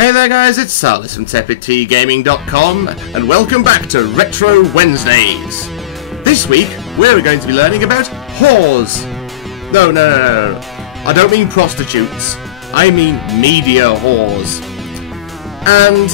Hey there guys, it's Salis from TepidTGaming.com and welcome back to Retro Wednesdays. This week, we're going to be learning about whores. No, I don't mean prostitutes. I mean media whores. And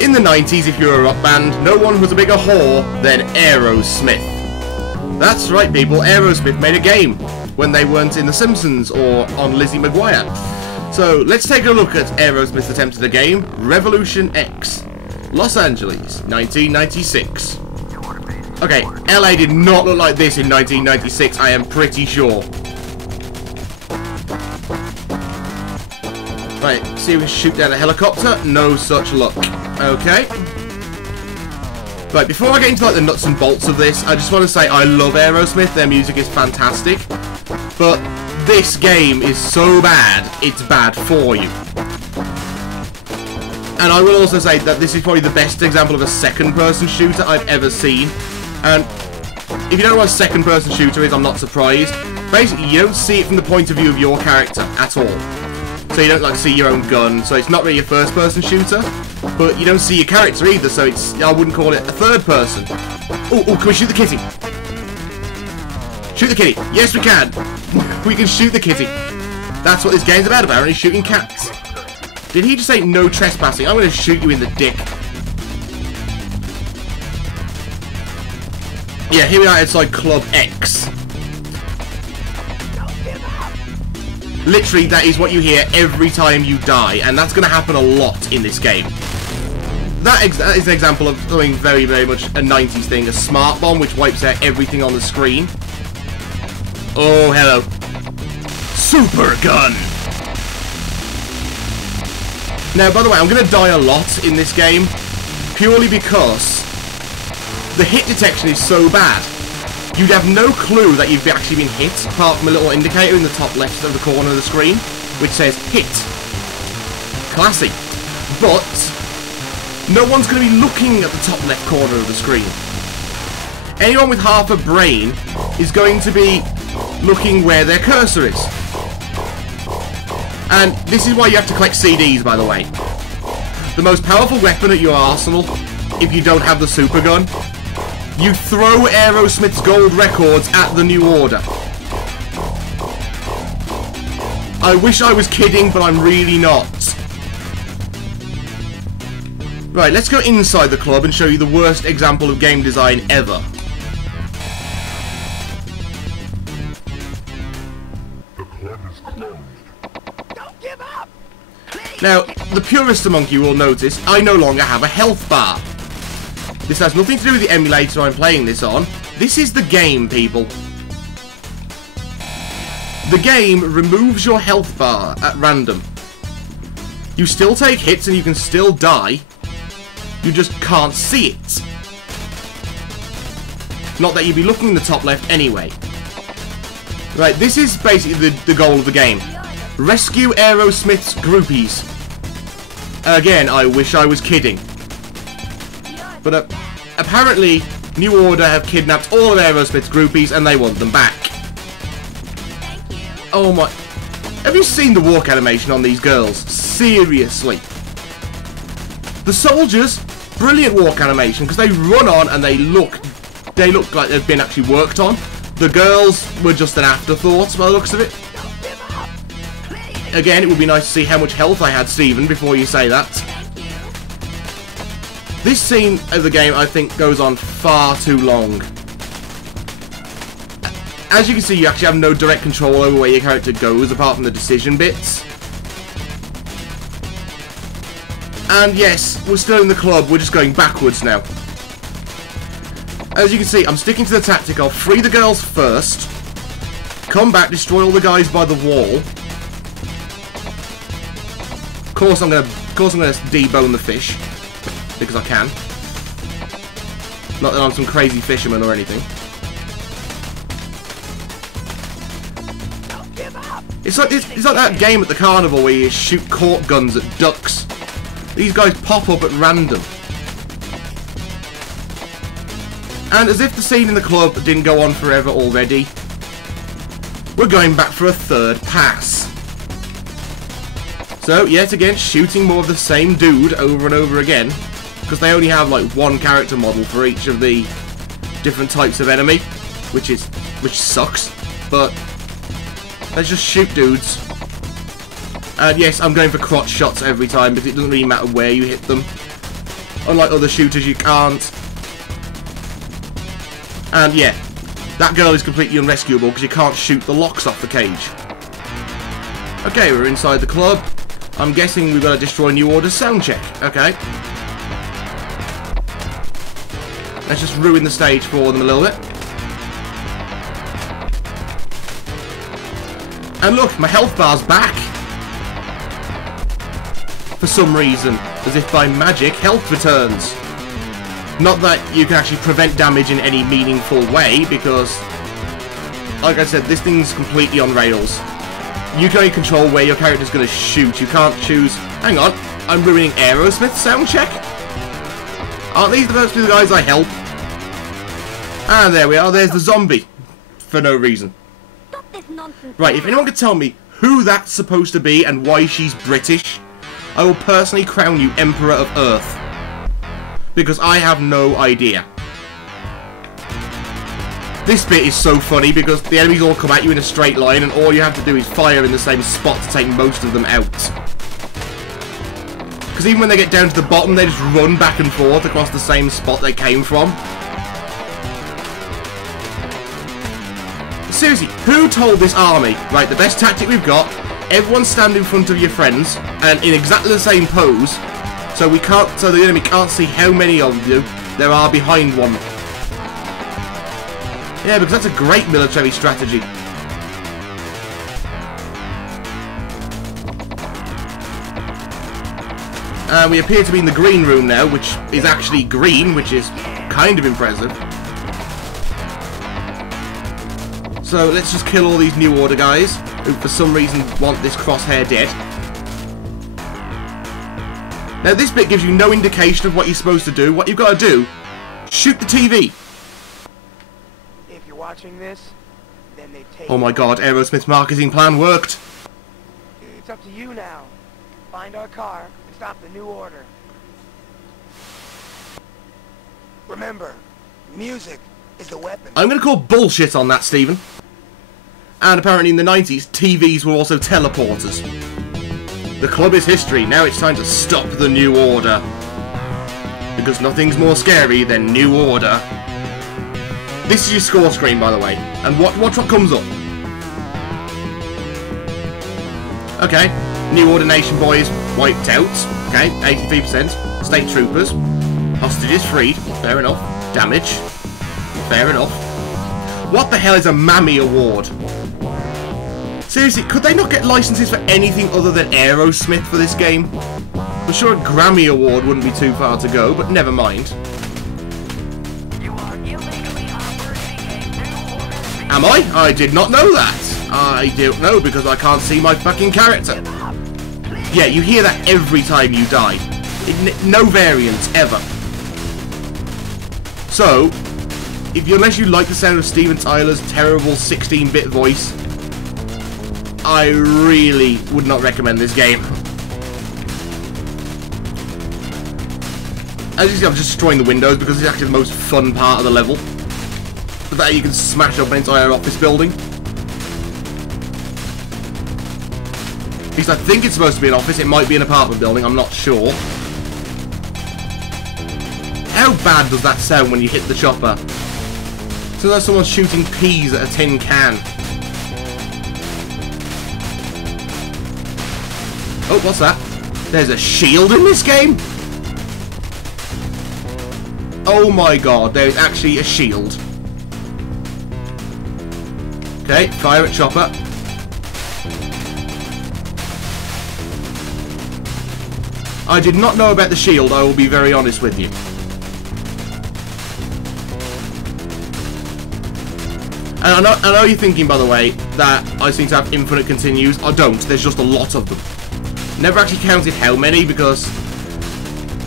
in the 90s, if you're a rock band, no one was a bigger whore than Aerosmith. That's right people, Aerosmith made a game when they weren't in The Simpsons or on Lizzie McGuire. So let's take a look at Aerosmith's attempt at the game, Revolution X. Los Angeles, 1996. Okay, LA did not look like this in 1996, I am pretty sure. Right, see if we can shoot down a helicopter. No such luck. Okay. Right, before I get into like the nuts and bolts of this, I just want to say I love Aerosmith, their music is fantastic. But this game is so bad, it's bad for you. And I will also say that this is probably the best example of a second-person shooter I've ever seen. And if you don't know what a second-person shooter is, I'm not surprised. Basically, you don't see it from the point of view of your character at all. So you don't like see your own gun, so it's not really a first-person shooter. But you don't see your character either, so it's I wouldn't call it a third-person. Oh, can we shoot the kitty? Shoot the kitty. Yes, we can. We can shoot the kitty. That's what this game's about, apparently, shooting cats. Did he just say no trespassing? I'm going to shoot you in the dick. Yeah, here we are outside Club X. Literally, that is what you hear every time you die, and that's going to happen a lot in this game. That is an example of something very, very much a 90s thing, a smart bomb which wipes out everything on the screen. Oh, hello. Super gun! Now, by the way, I'm going to die a lot in this game, purely because the hit detection is so bad. You'd have no clue that you've actually been hit, apart from a little indicator in the top left of the corner of the screen, which says hit. Classy. But no one's going to be looking at the top left corner of the screen. Anyone with half a brain is going to be looking where their cursor is. And this is why you have to collect CDs, by the way. The most powerful weapon at your arsenal, if you don't have the super gun, you throw Aerosmith's gold records at the New Order. I wish I was kidding, but I'm really not. Right, let's go inside the club and show you the worst example of game design ever. Now, the purist among you will notice I no longer have a health bar. This has nothing to do with the emulator I'm playing this on. This is the game, people. The game removes your health bar at random. You still take hits and you can still die. You just can't see it. Not that you'd be looking in the top left anyway. Right, this is basically the goal of the game. Rescue Aerosmith's groupies. Again, I wish I was kidding. But apparently, New Order have kidnapped all of Aerosmith's groupies and they want them back. Oh my... Have you seen the walk animation on these girls? Seriously. The soldiers, brilliant walk animation because they run on and they look like they've been actually worked on. The girls were just an afterthought by the looks of it. Again, it would be nice to see how much health I had, Stephen, before you say that. This scene of the game, I think, goes on far too long. As you can see, you actually have no direct control over where your character goes, apart from the decision bits. And yes, we're still in the club, we're just going backwards now. As you can see, I'm sticking to the tactic of free the girls first, come back, destroy all the guys by the wall. Of course I'm gonna debone the fish. Because I can. Not that I'm some crazy fisherman or anything. It's like that game at the carnival where you shoot cork guns at ducks. These guys pop up at random. And as if the scene in the club didn't go on forever already, we're going back for a third pass. So, yet again, shooting more of the same dude over and over again. Because they only have, like, one character model for each of the different types of enemy. Which sucks. But, let's just shoot dudes. And yes, I'm going for crotch shots every time because it doesn't really matter where you hit them. Unlike other shooters, you can't. And yeah, that girl is completely unrescuable because you can't shoot the locks off the cage. Okay, we're inside the club. I'm guessing we've got to destroy New Order's sound check. Okay. Let's just ruin the stage for them a little bit. And look, my health bar's back. For some reason, as if by magic, health returns. Not that you can actually prevent damage in any meaningful way, because, like I said, this thing's completely on rails. You can only control where your character's going to shoot. You can't choose... Hang on, I'm ruining Aerosmith's sound check? Aren't these the first two guys I help? And there we are, there's the zombie. For no reason. Right, if anyone could tell me who that's supposed to be and why she's British, I will personally crown you Emperor of Earth. Because I have no idea. This bit is so funny because the enemies all come at you in a straight line and all you have to do is fire in the same spot to take most of them out. Because even when they get down to the bottom, they just run back and forth across the same spot they came from. Seriously, who told this army, right, the best tactic we've got, everyone stand in front of your friends and in exactly the same pose, so the enemy can't see how many of you there are behind one. Yeah, because that's a great military strategy. And we appear to be in the green room now, which is actually green, which is kind of impressive. So let's just kill all these New Order guys, who for some reason want this crosshair dead. Now this bit gives you no indication of what you're supposed to do. What you've got to do, shoot the TV. If you're watching this, then they take... Oh my god, Aerosmith's marketing plan worked. It's up to you now. Find our car and stop the New Order. Remember, music is the weapon. I'm going to call bullshit on that, Stephen. And apparently in the 90s, TVs were also teleporters. The club is history, now it's time to stop the New Order. Because nothing's more scary than New Order. This is your score screen, by the way. And watch what comes up. Okay, New Order Nation boys wiped out. Okay, 83%. State troopers. Hostages freed. Fair enough. Damage. Fair enough. What the hell is a Mammy Award? Seriously, could they not get licenses for anything other than Aerosmith for this game? I'm sure a Grammy Award wouldn't be too far to go, but never mind. Am I? I did not know that. I don't know because I can't see my fucking character. Yeah, you hear that every time you die. No variance, ever. So, unless you like the sound of Steven Tyler's terrible 16-bit voice, I really would not recommend this game. As you see, I'm just destroying the windows because it's actually the most fun part of the level. But that you can smash up an entire office building. At least I think it's supposed to be an office. It might be an apartment building. I'm not sure. How bad does that sound when you hit the chopper? So that's someone shooting peas at a tin can. Oh, what's that? There's a shield in this game? Oh my god, there's actually a shield. Okay, fire at chopper. I did not know about the shield, I will be very honest with you. And I know you're thinking, by the way, that I seem to have infinite continues. I don't, there's just a lot of them. Never actually counted how many, because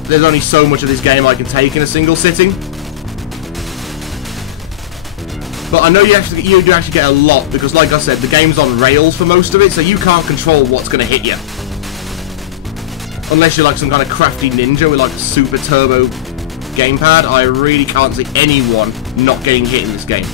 there's only so much of this game I can take in a single sitting. But I know you do actually get a lot, because like I said, the game's on rails for most of it, so you can't control what's going to hit you. Unless you're like some kind of crafty ninja with like a super turbo gamepad, I really can't see anyone not getting hit in this game.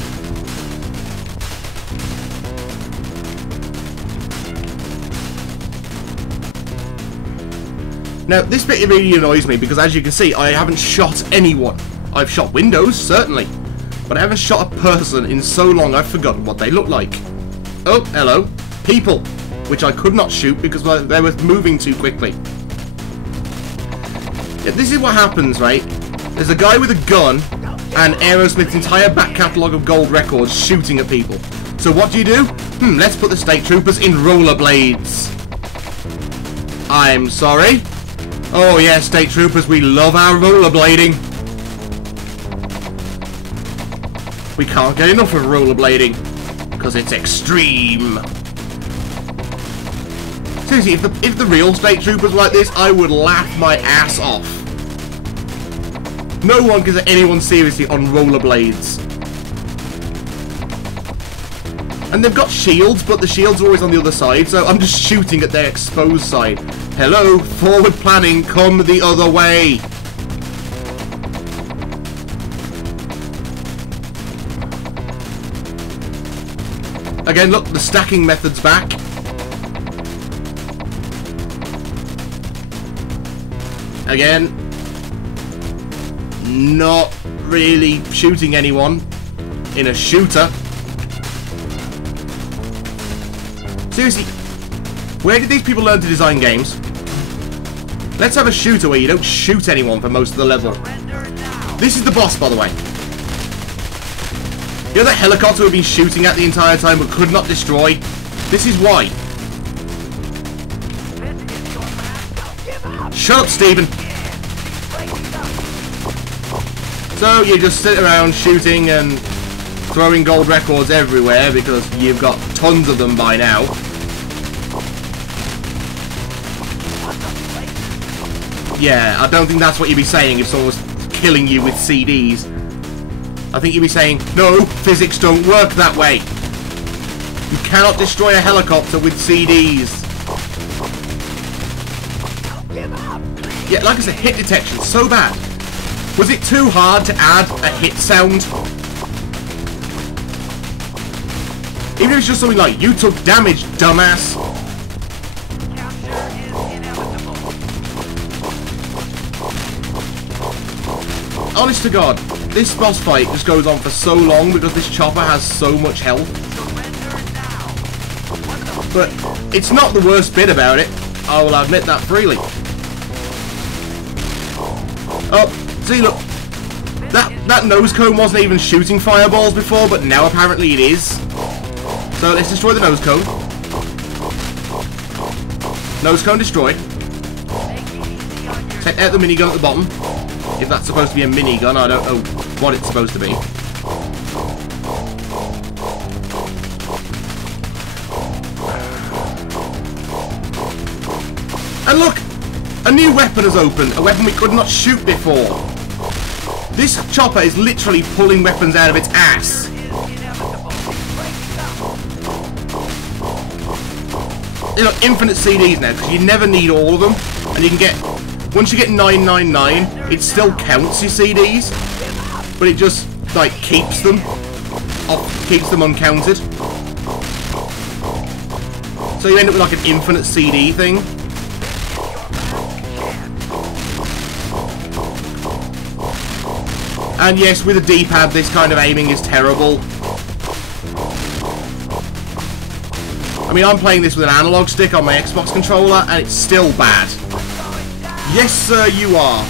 Now, this bit really annoys me because, as you can see, I haven't shot anyone. I've shot windows, certainly, but I haven't shot a person in so long I've forgotten what they look like. Oh, hello. People, which I could not shoot because they were moving too quickly. Yeah, this is what happens, right? There's a guy with a gun and Aerosmith's entire back catalogue of gold records shooting at people. So what do? Let's put the state troopers in rollerblades. I'm sorry? Oh yeah, state troopers, we love our rollerblading. We can't get enough of rollerblading because it's extreme. Seriously, if the real state troopers were like this, I would laugh my ass off. No one can take anyone seriously on rollerblades. And they've got shields, but the shields are always on the other side, so I'm just shooting at their exposed side. Hello, forward planning, come the other way. Again, look, the stacking method's back. Again, not really shooting anyone in a shooter. Seriously, where did these people learn to design games? Let's have a shooter where you don't shoot anyone for most of the level. This is the boss, by the way. You know that helicopter we've been shooting at the entire time but could not destroy? This is why. Shut up, Stephen. So you just sit around shooting and throwing gold records everywhere because you've got tons of them by now. Yeah, I don't think that's what you'd be saying if someone was killing you with CDs. I think you'd be saying, no, physics don't work that way. You cannot destroy a helicopter with CDs. Yeah, like I said, hit detection, so bad. Was it too hard to add a hit sound? Even if it's just something like, you took damage, dumbass. Honest to God, this boss fight just goes on for so long because this chopper has so much health. But it's not the worst bit about it, I will admit that freely. Oh, see, look. That nose cone wasn't even shooting fireballs before, but now apparently it is. So let's destroy the nose cone. Nose cone destroyed. Take out the minigun at the bottom. If that's supposed to be a minigun, I don't know what it's supposed to be. And look! A new weapon has opened, a weapon we could not shoot before. This chopper is literally pulling weapons out of its ass. You know, infinite CDs now, because you never need all of them. And you can get, once you get 999, it still counts your CDs. But it just, like, keeps them uncounted. So you end up with like an infinite CD thing. And yes, with a D-pad, this kind of aiming is terrible. I mean, I'm playing this with an analog stick on my Xbox controller, and it's still bad. Yes, sir, you are.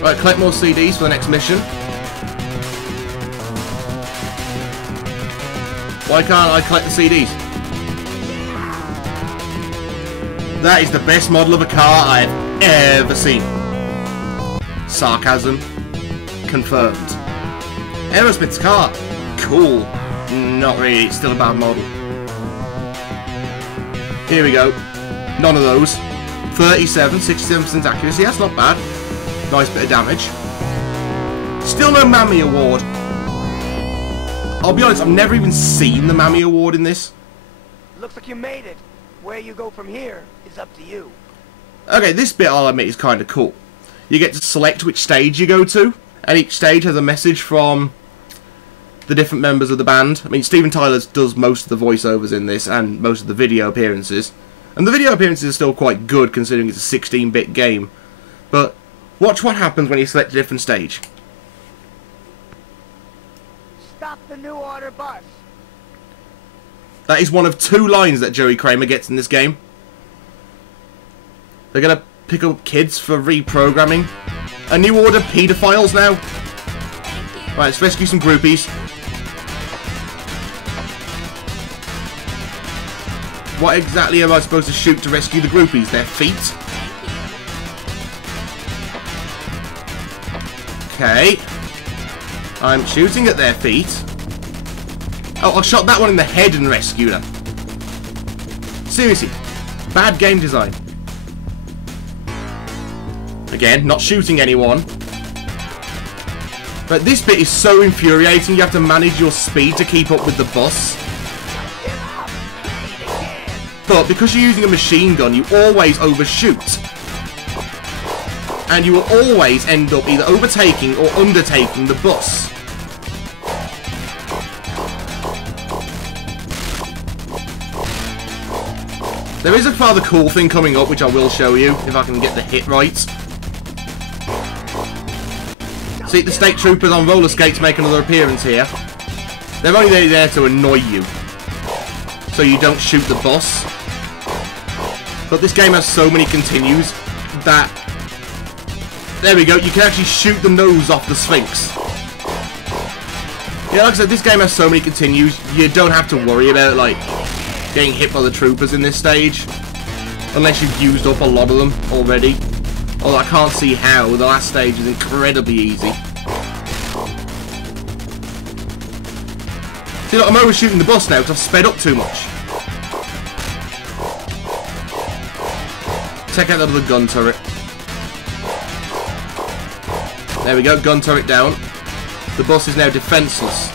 Right, collect more CDs for the next mission. Why can't I collect the CDs? That is the best model of a car I've ever seen. Sarcasm confirmed. Aerosmith's car. Cool. Not really, it's still a bad model. Here we go. None of those. 67% accuracy, that's not bad. Nice bit of damage. Still no Mammy award. I'll be honest, I've never even seen the Mammy Award in this. Looks like you made it. Where you go from here is up to you. Okay, this bit, I'll admit, is kind of cool. You get to select which stage you go to, and each stage has a message from the different members of the band. I mean, Steven Tyler does most of the voiceovers in this, and most of the video appearances. And the video appearances are still quite good, considering it's a 16-bit game. But watch what happens when you select a different stage. Stop the New Order bus. That is one of 2 lines that Joey Kramer gets in this game. They're gonna pick up kids for reprogramming. A New Order paedophiles now. Right, let's rescue some groupies. What exactly am I supposed to shoot to rescue the groupies? Their feet? Okay. I'm shooting at their feet. Oh, I shot that one in the head and rescued her. Seriously. Bad game design. Again, not shooting anyone. But this bit is so infuriating. You have to manage your speed to keep up with the bus. But because you're using a machine gun, you always overshoot. And you will always end up either overtaking or undertaking the bus. There is a rather cool thing coming up, which I will show you, if I can get the hit right. See, the state troopers on roller skates make another appearance here. They're only there to annoy you, so you don't shoot the boss. But this game has so many continues that... There we go, you can actually shoot the nose off the Sphinx. Yeah, like I said, this game has so many continues, you don't have to worry about, like, getting hit by the troopers in this stage. Unless you've used up a lot of them already. Although I can't see how, the last stage is incredibly easy. See, look, I'm overshooting the bus now because I've sped up too much. Take out the gun turret. There we go, gun turret down. The bus is now defenseless.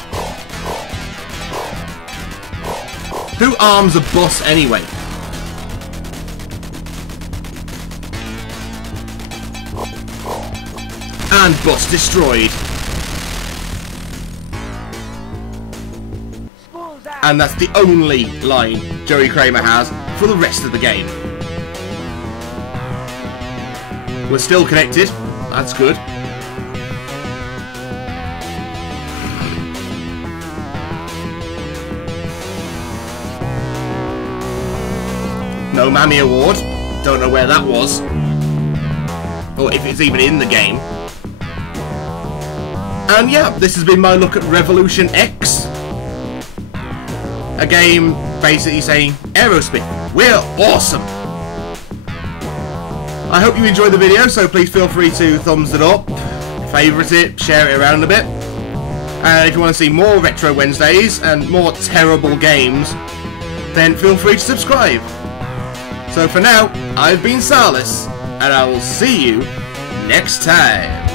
Who arms a bus anyway? And bus destroyed. And that's the only line Joey Kramer has for the rest of the game. We're still connected. That's good. No Mammy Award. Don't know where that was. Or if it's even in the game. And yeah, this has been my look at Revolution X. A game basically saying, Aerosmith, we're awesome! I hope you enjoyed the video, so please feel free to thumbs it up, favourite it, share it around a bit. And if you want to see more Retro Wednesdays and more terrible games, then feel free to subscribe. So for now, I've been Salis, and I will see you next time.